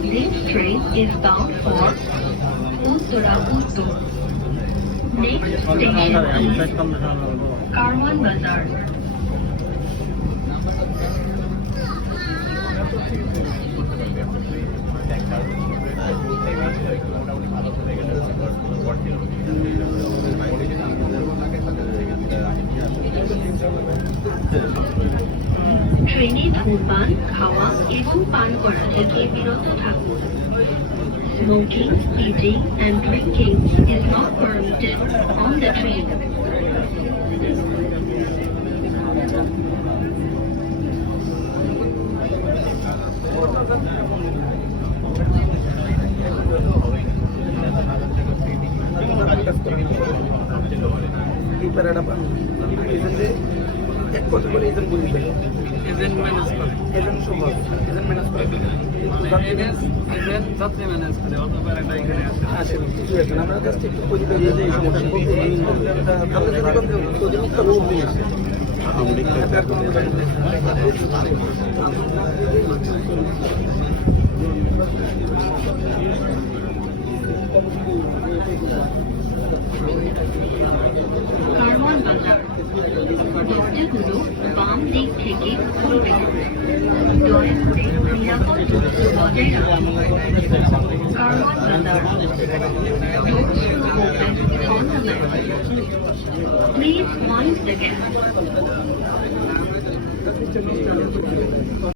This train is bound for Uttara Uttur. Next station is Karwan Bazar. ট্রেনে ধূমপান খাওয়া এবং পান করা থেকে বিরত থাকুন। Smoking, eating and drinking is not permitted on the train. Agent manage করে যাত্রী ম্যানেজ করে অত প্যারাটা এখানে আছে আমার কাছ থেকে এই কারওয়ান বাজার দরজাগুলো বাম দিক থেকে খুলবে। দয়া করে নিরাপদ দূরত্ব বজায় রাখুন। কারওয়ান বাজার doors will open on the left. Please mind the gap.